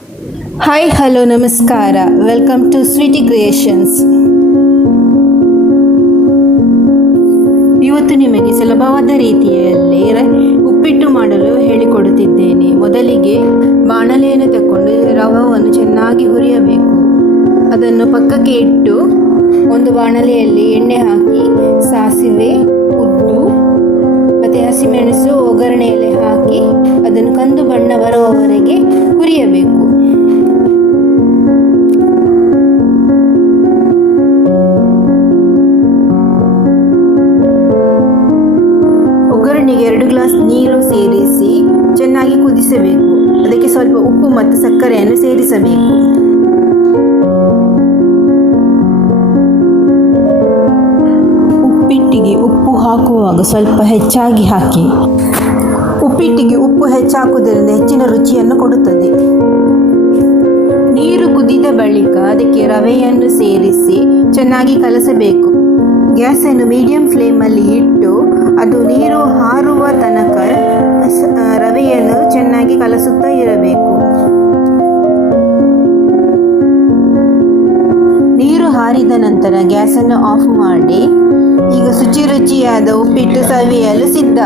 Hi hello ನಮಸ್ಕಾರ, welcome to Sweety creations. ಇವತ್ತು ನಿಮಗೆ ಸುಲಭವಾದ ರೀತಿಯಲ್ಲಿ ಉಪ್ಪಿಟ್ಟು ಮಾಡಲು ಹೇಳಿಕೊಡುತ್ತಿದ್ದೇನೆ. ಮೊದಲಿಗೆ ಬಾಣಲೆಯನ್ನು ತಗೊಂಡು ರವವನ್ನು ಚೆನ್ನಾಗಿ ಹುರಿಯಬೇಕು. ಅದನ್ನು ಪಕ್ಕಕ್ಕೆ ಇಟ್ಟು ಒಂದು ಬಾಣಲೆಯಲ್ಲಿ ಎಣ್ಣೆ ಹಾಕಿ ಸಾಸಿವೆ, ಉದ್ದು ಮತ್ತು ಹಸಿಮೆಣಸು ಒಗ್ಗರಣೆಯಲ್ಲಿ ಹಾಕಿ ಅದನ್ನು ಕಂದು ಬಣ್ಣ ಬರುವವರೆಗೆ ಹುರಿಯಬೇಕು. ಒಗ್ಗರಣೆಗೆ 2 ಗ್ಲಾಸ್ ನೀರು ಸೇರಿಸಿ ಚೆನ್ನಾಗಿ ಕುದಿಸಬೇಕು. ಅದಕ್ಕೆ ಸ್ವಲ್ಪ ಉಪ್ಪು ಮತ್ತು ಸಕ್ಕರೆಯನ್ನು ಸೇರಿಸಬೇಕು. ಉಪ್ಪಿಟ್ಟಿಗೆ ಉಪ್ಪು ಹಾಕುವಾಗ ಸ್ವಲ್ಪ ಹೆಚ್ಚಾಗಿ ಹಾಕಿ. ಉಪ್ಪಿಟ್ಟಿಗೆ ಉಪ್ಪು ಹೆಚ್ಚಾಕುವುದರಿಂದ ಹೆಚ್ಚಿನ ರುಚಿಯನ್ನು ಕೊಡುತ್ತದೆ. ನೀರು ಕುದಿದ ಬಳಿಕ ಅದಕ್ಕೆ ರವೆಯನ್ನು ಸೇರಿಸಿ ಚೆನ್ನಾಗಿ ಕಲಸಬೇಕು. ಗ್ಯಾಸನ್ನು ಮೀಡಿಯಂ ಫ್ಲೇಮಲ್ಲಿ ಇಟ್ಟು ಅದು ನೀರು ಹಾರುವ ತನಕ ರವೆಯನ್ನು ಚೆನ್ನಾಗಿ ಕಲಸುತ್ತಾ ಇರಬೇಕು. ನೀರು ಹಾರಿದ ನಂತರ ಗ್ಯಾಸನ್ನು ಆಫ್ ಮಾಡಿ. ಈಗ ರುಚಿಯಾದ ಉಪ್ಪಿಟ್ಟು ಸವಿಯಲು ಸಿದ್ಧ.